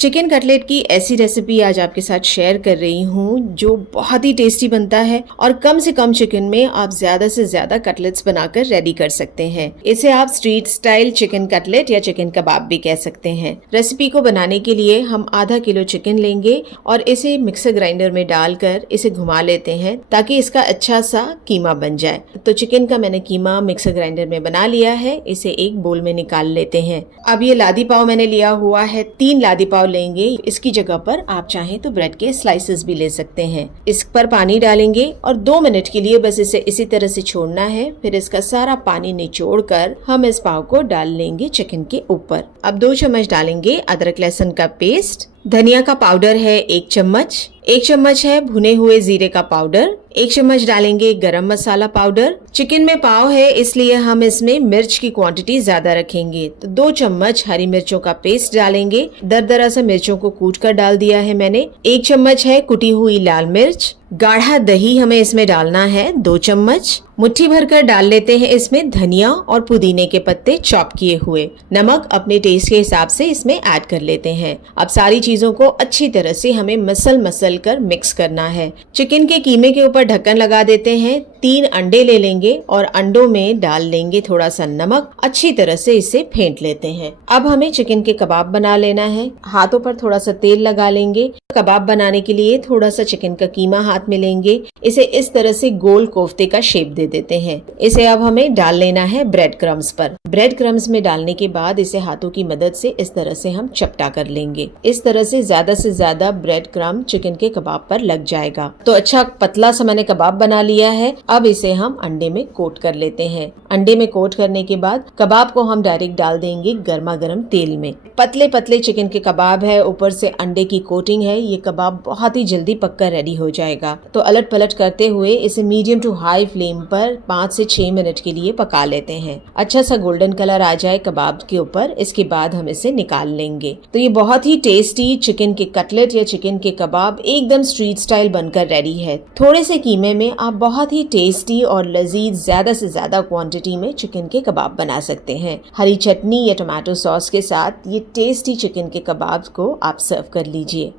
Chicken cutlet की ऐसी recipe आज आपके साथ शेयर कर रही हूँ जो बहुत ही टेस्टी बनता है और कम से कम चिकन में आप ज्यादा से ज्यादा कटलेट्स बनाकर रेडी कर सकते हैं। इसे आप स्ट्रीट स्टाइल चिकन कटलेट या चिकन कबाब भी कह सकते हैं। रेसिपी को बनाने के लिए हम आधा किलो चिकन लेंगे और इसे मिक्सर ग्राइंडर में डालकर इसे घुमा लेते हैं ताकि इसका अच्छा सा कीमा बन जाए। तो चिकन का मैंने कीमा मिक्सर ग्राइंडर में बना लिया है, इसे एक बोल में निकाल लेते हैं। अब ये लादी पाव मैंने लिया हुआ है, 3 लादी पाव लेंगे। इसकी जगह पर आप चाहें तो ब्रेड के स्लाइसेस भी ले सकते हैं। इस पर पानी डालेंगे और 2 मिनट के लिए बस इसे इसी तरह से छोड़ना है। फिर इसका सारा पानी निचोड़कर हम इस पाव को डाल लेंगे चिकन के ऊपर। अब 2 चम्मच डालेंगे अदरक लहसुन का पेस्ट। धनिया का पाउडर है 1 चम्मच। 1 चम्मच है भुने हुए जीरे का पाउडर। 1 चम्मच डालेंगे गरम मसाला पाउडर। चिकन में पाव है इसलिए हम इसमें मिर्च की क्वांटिटी ज्यादा रखेंगे, तो 2 चम्मच हरी मिर्चों का पेस्ट डालेंगे। दरदरा सा मिर्चों को कूट कर डाल दिया है मैंने। 1 चम्मच है कुटी हुई लाल मिर्च। गाढ़ा दही हमें इसमें डालना है 2 चम्मच। मुट्ठी भरकर डाल लेते हैं इसमें धनिया और पुदीने के पत्ते चॉप किए हुए। नमक अपने टेस्ट के हिसाब से इसमें ऐड कर लेते हैं। अब सारी चीजों को अच्छी तरह से हमें मसल कर मिक्स करना है। चिकन के कीमे के ऊपर ढक्कन लगा देते हैं। 3 अंडे ले लेंगे और अंडों में डाल लेंगे थोड़ा सा नमक। अच्छी तरह से इसे फेंट लेते हैं। अब हमें चिकन के कबाब बना लेना है। हाथों पर थोड़ा सा तेल लगा लेंगे। कबाब बनाने के लिए थोड़ा सा चिकन का कीमा हाथ में लेंगे। इसे इस तरह से गोल कोफ्ते का शेप दे देते हैं। इसे अब हमें डाल लेना है ब्रेड क्रम्स पर। ब्रेड क्रम्स में डालने के बाद इसे हाथों की मदद से इस तरह से हम चपटा कर लेंगे। इस तरह से ज्यादा ब्रेड क्रम्ब चिकन के कबाब पर लग जाएगा। तो अच्छा पतला सा मैंने कबाब बना लिया है। अब इसे हम अंडे में कोट कर लेते हैं। अंडे में कोट करने के बाद कबाब को हम डायरेक्ट डाल देंगे गर्मा गर्म तेल में। पतले पतले चिकन के कबाब है, ऊपर से अंडे की कोटिंग है। ये कबाब बहुत ही जल्दी पककर रेडी हो जाएगा। तो अलट पलट करते हुए इसे मीडियम टू हाई फ्लेम पर 5 से 6 मिनट के लिए पका लेते हैं। अच्छा सा गोल्डन कलर आ जाए कबाब के ऊपर, इसके बाद हम इसे निकाल लेंगे। तो ये बहुत ही टेस्टी चिकन के कटलेट या चिकन के कबाब एकदम स्ट्रीट स्टाइल बनकर रेडी है। थोड़े से कीमे में आप बहुत ही टेस्टी और लजीज ज्यादा से ज्यादा क्वांटिटी में चिकन के कबाब बना सकते हैं। हरी चटनी या टमाटो सॉस के साथ ये टेस्टी चिकन के कबाब को आप सर्व कर लीजिए।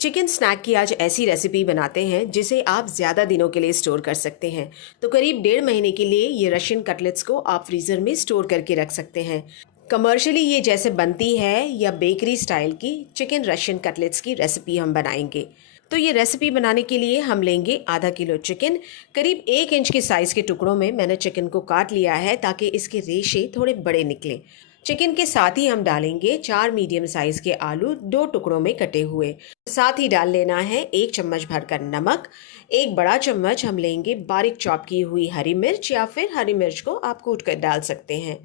चिकन स्नैक की आज ऐसी रेसिपी बनाते हैं जिसे आप ज़्यादा दिनों के लिए स्टोर कर सकते हैं। तो करीब 1.5 महीने के लिए ये रशियन कटलेट्स को आप फ्रीज़र में स्टोर करके रख सकते हैं। कमर्शियली ये जैसे बनती है या बेकरी स्टाइल की चिकन रशियन कटलेट्स की रेसिपी हम बनाएंगे। तो ये रेसिपी बनाने के लिए हम लेंगे आधा किलो चिकन। करीब 1 इंच के साइज़ के टुकड़ों में मैंने चिकन को काट लिया है ताकि इसके रेशे थोड़े बड़े निकले। चिकन के साथ ही हम डालेंगे 4 मीडियम साइज के आलू 2 टुकड़ों में कटे हुए। साथ ही डाल लेना है 1 चम्मच भरकर नमक। 1 बड़ा चम्मच हम लेंगे बारीक चॉप की हुई हरी मिर्च या फिर हरी मिर्च को आप कूट कर डाल सकते हैं।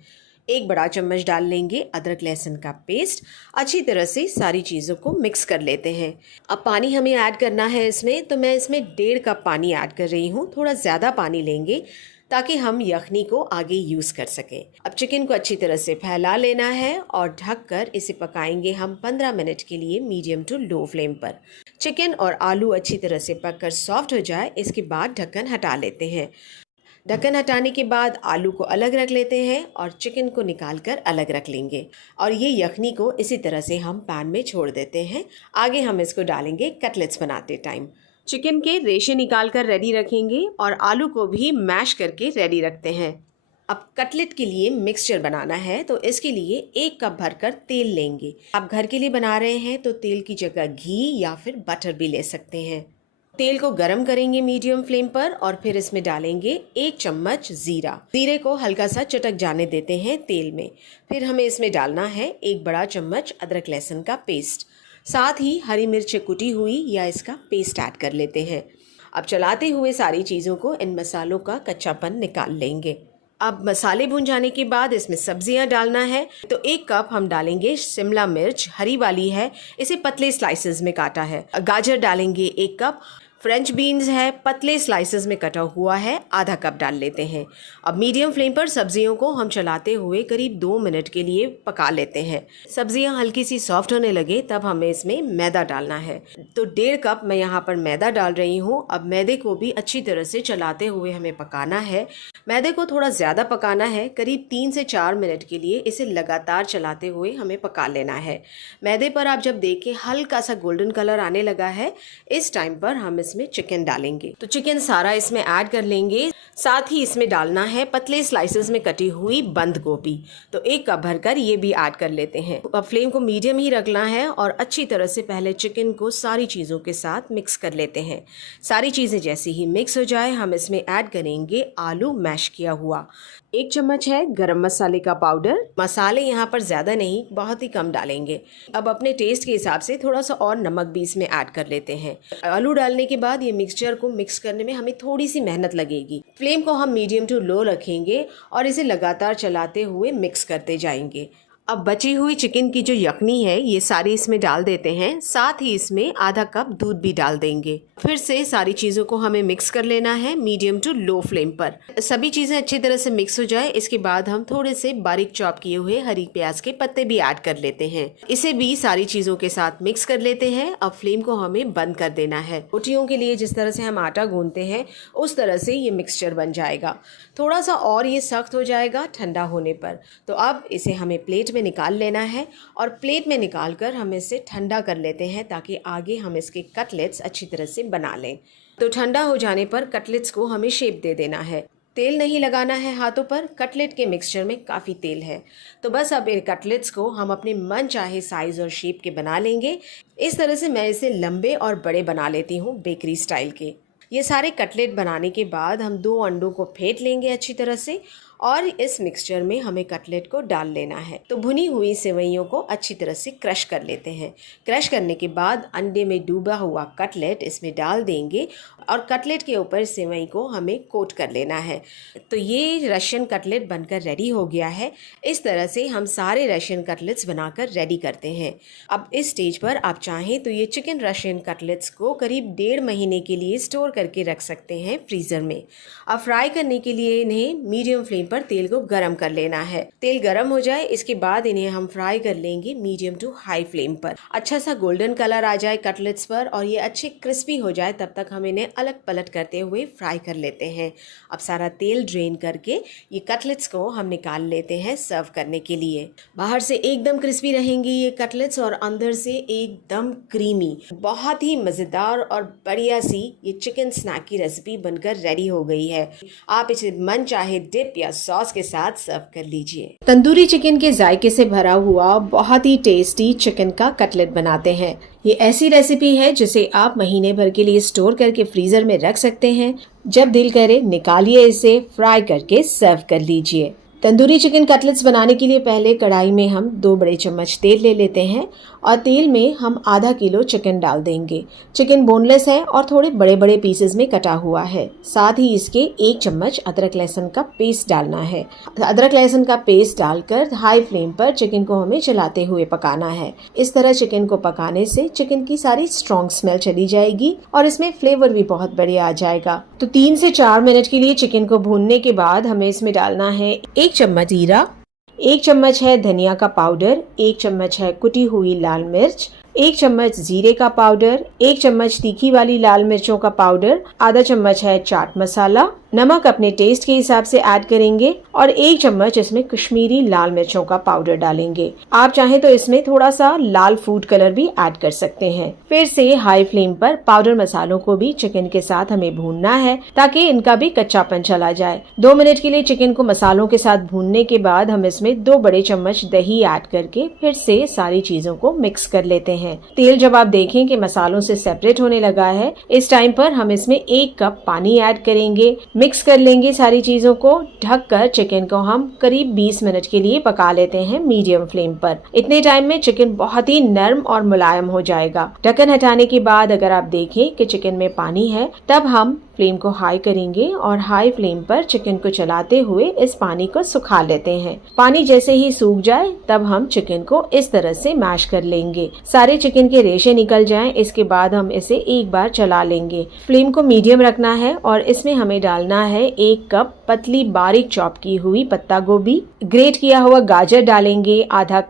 1 बड़ा चम्मच डाल लेंगे अदरक लहसुन का पेस्ट। अच्छी तरह से सारी चीज़ों को मिक्स कर लेते हैं। अब पानी हमें ऐड करना है इसमें, तो मैं इसमें 1.5 कप पानी ऐड कर रही हूँ। थोड़ा ज़्यादा पानी लेंगे ताकि हम यखनी को आगे यूज़ कर सकें। अब चिकन को अच्छी तरह से फैला लेना है और ढककर इसे पकाएंगे हम 15 मिनट के लिए मीडियम टू लो फ्लेम पर। चिकन और आलू अच्छी तरह से पककर सॉफ्ट हो जाए, इसके बाद ढक्कन हटा लेते हैं। ढक्कन हटाने के बाद आलू को अलग रख लेते हैं और चिकन को निकाल कर अलग रख लेंगे। और ये यखनी को इसी तरह से हम पैन में छोड़ देते हैं। आगे हम इसको डालेंगे कटलेट्स बनाते टाइम। चिकन के रेशे निकाल कर रेडी रखेंगे और आलू को भी मैश करके रेडी रखते हैं। अब कटलेट के लिए मिक्सचर बनाना है, तो इसके लिए 1 कप भरकर तेल लेंगे। आप घर के लिए बना रहे हैं तो तेल की जगह घी या फिर बटर भी ले सकते हैं। तेल को गरम करेंगे मीडियम फ्लेम पर और फिर इसमें डालेंगे 1 चम्मच जीरा। जीरे को हल्का सा चटक जाने देते हैं तेल में। फिर हमें इसमें डालना है 1 बड़ा चम्मच अदरक लहसुन का पेस्ट। साथ ही हरी मिर्च कुटी हुई या इसका पेस्ट ऐड कर लेते हैं। अब चलाते हुए सारी चीज़ों को इन मसालों का कच्चापन निकाल लेंगे। अब मसाले भून जाने के बाद इसमें सब्जियां डालना है। तो 1 कप हम डालेंगे शिमला मिर्च, हरी वाली है, इसे पतले स्लाइसेस में काटा है। गाजर डालेंगे 1 कप। फ्रेंच बीन्स है, पतले स्लाइसेस में कटा हुआ है, आधा कप डाल लेते हैं। अब मीडियम फ्लेम पर सब्जियों को हम चलाते हुए करीब 2 मिनट के लिए पका लेते हैं। सब्जियां हल्की सी सॉफ्ट होने लगे तब हमें इसमें मैदा डालना है। तो 1.5 कप मैं यहाँ पर मैदा डाल रही हूँ। अब मैदे को भी अच्छी तरह से चलाते हुए हमें पकाना है। मैदे को थोड़ा ज़्यादा पकाना है, करीब 3 से 4 मिनट के लिए इसे लगातार चलाते हुए हमें पका लेना है। मैदे पर आप जब देखें हल्का सा गोल्डन कलर आने लगा है, इस टाइम पर हम इसमें चिकन डालेंगे। तो चिकन सारा इसमें ऐड कर लेंगे। साथ ही इसमें डालना है पतले स्लाइसेस में कटी हुई बंद गोभी, तो 1 कप भरकर ये भी ऐड कर लेते हैं। अब फ्लेम को मीडियम ही रखना है और अच्छी तरह से पहले चिकन को सारी चीज़ों के साथ मिक्स कर लेते हैं। सारी चीज़ें जैसे ही मिक्स हो जाए हम इसमें ऐड करेंगे आलू मैश किया हुआ। 1 चम्मच है गरम मसाले का पाउडर। मसाले यहाँ पर ज़्यादा नहीं, बहुत ही कम डालेंगे। अब अपने टेस्ट के हिसाब से थोड़ा सा और नमक भी इसमें ऐड कर लेते हैं। आलू डालने के बाद ये मिक्सचर को मिक्स करने में हमें थोड़ी सी मेहनत लगेगी। फ्लेम को हम मीडियम टू लो रखेंगे और इसे लगातार चलाते हुए मिक्स करते जाएंगे। अब बची हुई चिकन की जो यखनी है ये सारी इसमें डाल देते हैं। साथ ही इसमें आधा कप दूध भी डाल देंगे। फिर से सारी चीज़ों को हमें मिक्स कर लेना है मीडियम टू लो फ्लेम पर। सभी चीज़ें अच्छी तरह से मिक्स हो जाए, इसके बाद हम थोड़े से बारीक चॉप किए हुए हरी प्याज के पत्ते भी ऐड कर लेते हैं। इसे भी सारी चीज़ों के साथ मिक्स कर लेते हैं। अब फ्लेम को हमें बंद कर देना है। रोटियों के लिए जिस तरह से हम आटा गूंथते हैं उस तरह से ये मिक्सचर बन जाएगा। थोड़ा सा और ये सख्त हो जाएगा ठंडा होने पर। तो अब इसे हमें प्लेट में निकाल लेना है और प्लेट में निकाल कर हम इसे ठंडा कर लेते हैं ताकि आगे हम इसके कटलेट्स अच्छी तरह से बना लें। तो ठंडा हो जाने पर कटलेट्स को हमें शेप दे देना है। तेल नहीं लगाना है हाथों पर, कटलेट के मिक्सचर में काफ़ी तेल है। तो बस अब इन कटलेट्स को हम अपने मन चाहे साइज़ और शेप के बना लेंगे। इस तरह से मैं इसे लंबे और बड़े बना लेती हूँ बेकरी स्टाइल के। ये सारे कटलेट बनाने के बाद हम 2 अंडों को फेंट लेंगे अच्छी तरह से और इस मिक्सचर में हमें कटलेट को डाल लेना है। तो भुनी हुई सेवइयों को अच्छी तरह से क्रश कर लेते हैं। क्रश करने के बाद अंडे में डूबा हुआ कटलेट इसमें डाल देंगे और कटलेट के ऊपर सेवई को हमें कोट कर लेना है। तो ये रशियन कटलेट बनकर रेडी हो गया है। इस तरह से हम सारे रशियन कटलेट्स बनाकर रेडी करते हैं। अब इस स्टेज पर आप चाहें तो ये चिकन रशियन कटलेट्स को करीब 1.5 महीने के लिए स्टोर करके रख सकते हैं फ्रीज़र में। अब फ्राई करने के लिए इन्हें मीडियम फ्लेम पर तेल को गरम कर लेना है। तेल गरम हो जाए इसके बाद इन्हें हम फ्राई कर लेंगे मीडियम टू हाई फ्लेम पर। अच्छा सा गोल्डन कलर आ जाए कटलेट्स पर और ये अच्छे क्रिस्पी हो जाए तब तक हम इन्हें अलग पलट करते हुए फ्राई कर लेते हैं। अब सारा तेल ड्रेन करके ये कटलेट्स को हम निकाल लेते हैं सर्व करने के लिए। बाहर से एकदम क्रिस्पी रहेंगी ये कटलेट्स और अंदर से एकदम क्रीमी। बहुत ही मज़ेदार और बढ़िया सी ये चिकन स्नैक की रेसिपी बनकर रेडी हो गई है। आप इसे मन चाहे डिप या सॉस के साथ सर्व कर लीजिए। तंदूरी चिकन के जायके से भरा हुआ बहुत ही टेस्टी चिकन का कटलेट बनाते हैं। ये ऐसी रेसिपी है जिसे आप महीने भर के लिए स्टोर करके फ्रीजर में रख सकते हैं। जब दिल करे निकालिए इसे, फ्राई करके सर्व कर लीजिए। तंदूरी चिकन कटलेट्स बनाने के लिए पहले कढ़ाई में हम 2 बड़े चम्मच तेल ले लेते हैं और तेल में हम आधा किलो चिकन डाल देंगे। चिकन बोनलेस है और थोड़े बड़े बड़े पीसेस में कटा हुआ है। साथ ही इसके 1 चम्मच अदरक लहसुन का पेस्ट डालना है। अदरक लहसुन का पेस्ट डालकर हाई फ्लेम पर चिकन को हमें चलाते हुए पकाना है। इस तरह चिकन को पकाने से चिकन की सारी स्ट्रॉन्ग स्मेल चली जाएगी और इसमें फ्लेवर भी बहुत बढ़िया आ जाएगा। तो 3 से 4 मिनट के लिए चिकन को भूनने के बाद हमें इसमें डालना है 1 चम्मच जीरा, 1 चम्मच है धनिया का पाउडर, 1 चम्मच है कुटी हुई लाल मिर्च, 1 चम्मच जीरे का पाउडर, 1 चम्मच तीखी वाली लाल मिर्चों का पाउडर, आधा चम्मच है चाट मसाला, नमक अपने टेस्ट के हिसाब से ऐड करेंगे और 1 चम्मच इसमें कश्मीरी लाल मिर्चों का पाउडर डालेंगे। आप चाहें तो इसमें थोड़ा सा लाल फूड कलर भी ऐड कर सकते हैं। फिर से हाई फ्लेम पर पाउडर मसालों को भी चिकन के साथ हमें भूनना है ताकि इनका भी कच्चापन चला जाए। 2 मिनट के लिए चिकन को मसालों के साथ भूनने के बाद हम इसमें 2 बड़े चम्मच दही ऐड करके फिर से सारी चीजों को मिक्स कर लेते हैं। तेल जब आप देखें कि मसालों से सेपरेट होने लगा है, इस टाइम पर हम इसमें 1 कप पानी ऐड करेंगे। मिक्स कर लेंगे सारी चीजों को। ढककर चिकन को हम करीब 20 मिनट के लिए पका लेते हैं मीडियम फ्लेम पर। इतने टाइम में चिकन बहुत ही नरम और मुलायम हो जाएगा। ढक्कन हटाने के बाद अगर आप देखें कि चिकन में पानी है, तब हम फ्लेम को हाई करेंगे और हाई फ्लेम पर चिकन को चलाते हुए इस पानी को सुखा लेते हैं। पानी जैसे ही सूख जाए तब हम चिकन को इस तरह से मैश कर लेंगे, सारे चिकन के रेशे निकल जाएं। इसके बाद हम इसे एक बार चला लेंगे। फ्लेम को मीडियम रखना है और इसमें हमें डालना है 1 कप पतली बारीक चॉप की हुई पत्ता गोभी, ग्रेट किया हुआ गाजर डालेंगे आधा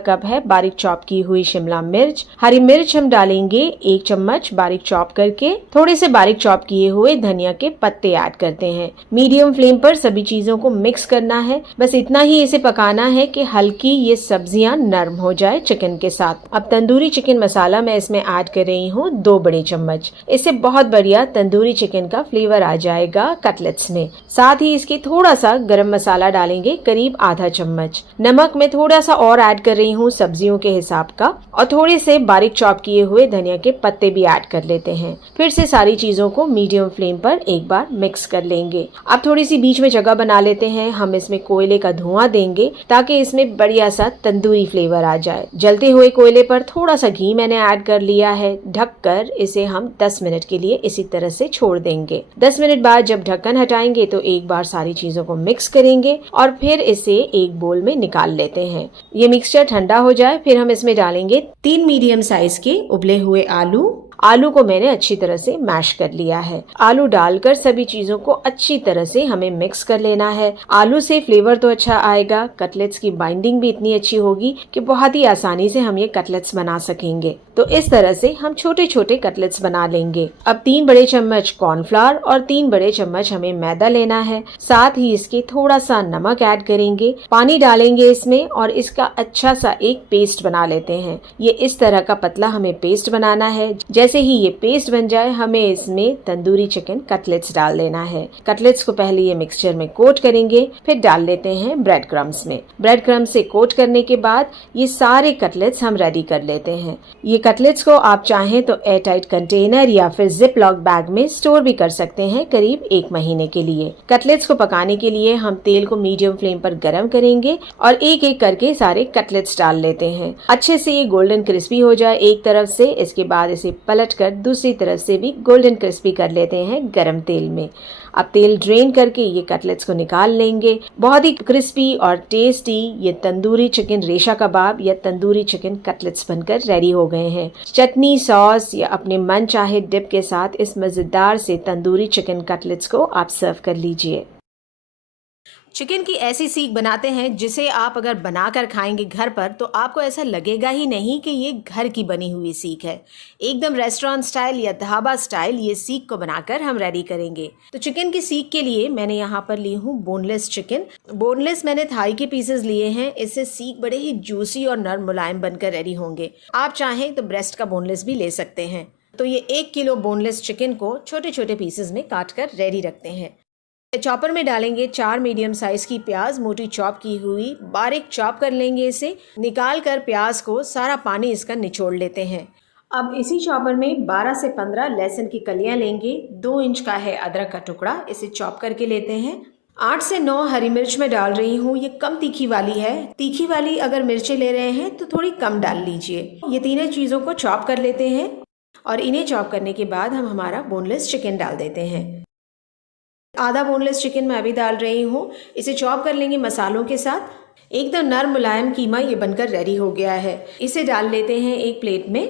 कप है बारीक चॉप की हुई शिमला मिर्च, हरी मिर्च हम डालेंगे 1 चम्मच बारीक चॉप करके, थोड़े से बारीक चॉप किए हुए धनिया के पत्ते ऐड करते हैं। मीडियम फ्लेम पर सभी चीजों को मिक्स करना है। बस इतना ही इसे पकाना है कि हल्की ये सब्जियां नरम हो जाए चिकन के साथ। अब तंदूरी चिकन मसाला मैं इसमें ऐड कर रही हूँ 2 बड़े चम्मच। इससे बहुत बढ़िया तंदूरी चिकन का फ्लेवर आ जाएगा कटलेट्स में। साथ ही इसके थोड़ा सा गरम मसाला डालेंगे करीब आधा चम्मच। नमक में थोड़ा सा और ऐड कर रही हूँ सब्जियों के हिसाब का, और थोड़े से बारीक चॉप किए हुए धनिया के पत्ते भी ऐड कर लेते हैं। फिर से सारी चीजों को मीडियम फ्लेम पर एक बार मिक्स कर लेंगे। अब थोड़ी सी बीच में जगह बना लेते हैं। हम इसमें कोयले का धुआं देंगे ताकि इसमें बढ़िया सा तंदूरी फ्लेवर आ जाए। जलते हुए कोयले पर थोड़ा सा घी मैंने ऐड कर लिया है। ढककर इसे हम 10 मिनट के लिए इसी तरह से छोड़ देंगे। 10 मिनट बाद जब ढक्कन हटाएंगे तो एक बार सारी चीजों को मिक्स करेंगे और फिर इसे एक बोल में निकाल लेते हैं। ये मिक्सचर ठंडा हो जाए फिर हम इसमें डालेंगे 3 मीडियम साइज के उबले हुए आलू को मैंने अच्छी तरह से मैश कर लिया है। आलू डालकर सभी चीजों को अच्छी तरह से हमें मिक्स कर लेना है। आलू से फ्लेवर तो अच्छा आएगा, कटलेट्स की बाइंडिंग भी इतनी अच्छी होगी कि बहुत ही आसानी से हम ये कटलेट्स बना सकेंगे। तो इस तरह से हम छोटे छोटे कटलेट्स बना लेंगे। अब 3 बड़े चम्मच कॉर्नफ्लावर और 3 बड़े चम्मच हमें मैदा लेना है। साथ ही इसके थोड़ा सा नमक ऐड करेंगे, पानी डालेंगे इसमें और इसका अच्छा सा एक पेस्ट बना लेते हैं। ये इस तरह का पतला हमें पेस्ट बनाना है। जैसे ही ये पेस्ट बन जाए हमें इसमें तंदूरी चिकन कटलेट्स डाल देना है। कटलेट्स को पहले ये मिक्सचर में कोट करेंगे, फिर डाल लेते हैं ब्रेड क्रम्स में। ब्रेड क्रम्स से कोट करने के बाद ये सारे कटलेट्स हम रेडी कर लेते हैं। ये कटलेट्स को आप चाहें तो एयर टाइट कंटेनर या फिर जिप लॉक बैग में स्टोर भी कर सकते हैं करीब 1 महीने के लिए। कटलेट्स को पकाने के लिए हम तेल को मीडियम फ्लेम पर गर्म करेंगे और एक एक करके सारे कटलेट्स डाल लेते हैं। अच्छे से ये गोल्डन क्रिस्पी हो जाए एक तरफ से, इसके बाद इसे पलट कर दूसरी तरफ से भी गोल्डन क्रिस्पी कर लेते हैं गरम तेल में। अब तेल ड्रेन करके ये कटलेट्स को निकाल लेंगे। बहुत ही क्रिस्पी और टेस्टी ये तंदूरी चिकन रेशा कबाब या तंदूरी चिकन कटलेट्स बनकर रेडी हो गए हैं। चटनी, सॉस या अपने मन चाहे डिप के साथ इस मजेदार से तंदूरी चिकन कटलेट्स को आप सर्व कर लीजिए। चिकन की ऐसी सीख बनाते हैं जिसे आप अगर बनाकर खाएंगे घर पर तो आपको ऐसा लगेगा ही नहीं कि ये घर की बनी हुई सीख है। एकदम रेस्टोरेंट स्टाइल या ढाबा स्टाइल ये सीख को बनाकर हम रेडी करेंगे। तो चिकन की सीख के लिए मैंने यहाँ पर ली हूँ बोनलेस चिकन। बोनलेस मैंने थाई के पीसेस लिए हैं। इससे सीख बड़े ही जूसी और नरम मुलायम बनकर रेडी होंगे। आप चाहें तो ब्रेस्ट का बोनलेस भी ले सकते हैं। तो ये 1 किलो बोनलेस चिकन को छोटे छोटे पीसेस में काट कर रेडी रखते हैं। चॉपर में डालेंगे 4 मीडियम साइज की प्याज मोटी चॉप की हुई, बारीक चॉप कर लेंगे। इसे निकाल कर प्याज को सारा पानी इसका निचोड़ लेते हैं। अब इसी चॉपर में 12 से 15 लहसुन की कलियां लेंगे। 2 इंच का है अदरक का टुकड़ा, इसे चॉप करके लेते हैं। 8 से 9 हरी मिर्च में डाल रही हूँ। ये कम तीखी वाली है। तीखी वाली अगर मिर्चें ले रहे हैं तो थोड़ी कम डाल लीजिए। ये तीनों चीज़ों को चॉप कर लेते हैं और इन्हें चॉप करने के बाद हम हमारा बोनलेस चिकन डाल देते हैं। आधा बोनलेस चिकन मैं अभी डाल रही हूँ। इसे चॉप कर लेंगे मसालों के साथ। एकदम नरम मुलायम कीमा ये बनकर रेडी हो गया है। इसे डाल लेते हैं एक प्लेट में।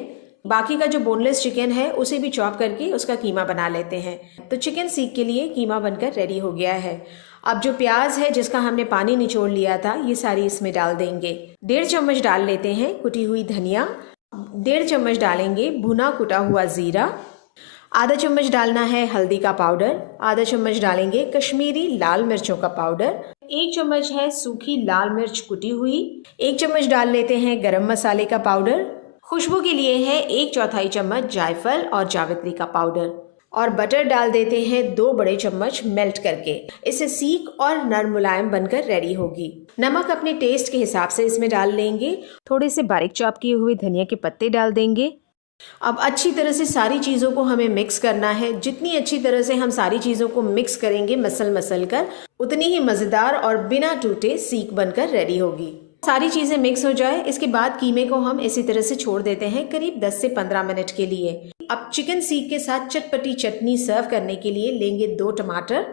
बाकी का जो बोनलेस चिकन है उसे भी चॉप करके उसका कीमा बना लेते हैं। तो चिकन सीख के लिए कीमा बनकर रेडी हो गया है। अब जो प्याज है जिसका हमने पानी निचोड़ लिया था ये सारी इसमें डाल देंगे। 1.5 चम्मच डाल लेते हैं कुटी हुई धनिया। 1.5 चम्मच डालेंगे भुना कुटा हुआ जीरा। आधा चम्मच डालना है हल्दी का पाउडर। आधा चम्मच डालेंगे कश्मीरी लाल मिर्चों का पाउडर। 1 चम्मच है सूखी लाल मिर्च कुटी हुई। 1 चम्मच डाल लेते हैं गरम मसाले का पाउडर। खुशबू के लिए है 1/4 चम्मच जायफल और जावित्री का पाउडर। और बटर डाल देते हैं 2 बड़े चम्मच मेल्ट करके। इससे सीख और नरम मुलायम बनकर रेडी होगी। नमक अपने टेस्ट के हिसाब से इसमें डाल लेंगे। थोड़े से बारीक चॉप किए हुए धनिया के पत्ते डाल देंगे। अब अच्छी तरह से सारी चीज़ों को हमें मिक्स करना है। जितनी अच्छी तरह से हम सारी चीज़ों को मिक्स करेंगे मसल कर, उतनी ही मज़ेदार और बिना टूटे सीख बनकर रेडी होगी। सारी चीज़ें मिक्स हो जाए इसके बाद कीमे को हम इसी तरह से छोड़ देते हैं करीब 10 से 15 मिनट के लिए। अब चिकन सीख के साथ चटपटी चटनी सर्व करने के लिए लेंगे 2 टमाटर,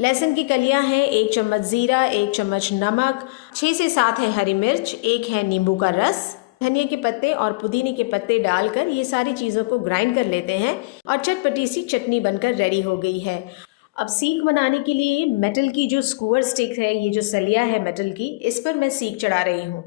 लहसुन की कलियां हैं, 1 चम्मच जीरा, 1 चम्मच नमक, 6 से 7 है हरी मिर्च, 1 है नींबू का रस, धनिया के पत्ते और पुदीने के पत्ते डालकर ये सारी चीज़ों को ग्राइंड कर लेते हैं और चटपटी सी चटनी बनकर रेडी हो गई है। अब सीख बनाने के लिए मेटल की जो स्क्यूअर स्टिक है, ये जो सलिया है मेटल की, इस पर मैं सीख चढ़ा रही हूँ।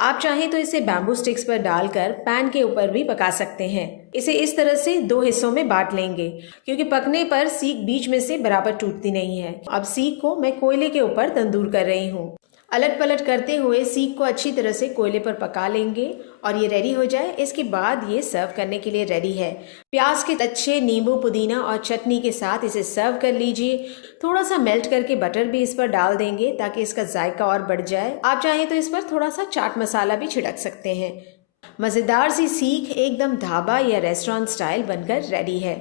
आप चाहें तो इसे बैम्बू स्टिक्स पर डालकर पैन के ऊपर भी पका सकते हैं। इसे इस तरह से 2 हिस्सों में बांट लेंगे, क्योंकि पकने पर सीख बीच में से बराबर टूटती नहीं है। अब सीख को मैं कोयले के ऊपर तंदूर कर रही हूँ। अलट पलट करते हुए सीख को अच्छी तरह से कोयले पर पका लेंगे और ये रेडी हो जाए, इसके बाद ये सर्व करने के लिए रेडी है। प्याज के अच्छे नींबू, पुदीना और चटनी के साथ इसे सर्व कर लीजिए। थोड़ा सा मेल्ट करके बटर भी इस पर डाल देंगे ताकि इसका जायका और बढ़ जाए। आप चाहें तो इस पर थोड़ा सा चाट मसाला भी छिड़क सकते हैं। मज़ेदार सी सीख एकदम ढाबा या रेस्टोरेंट स्टाइल बनकर रेडी है।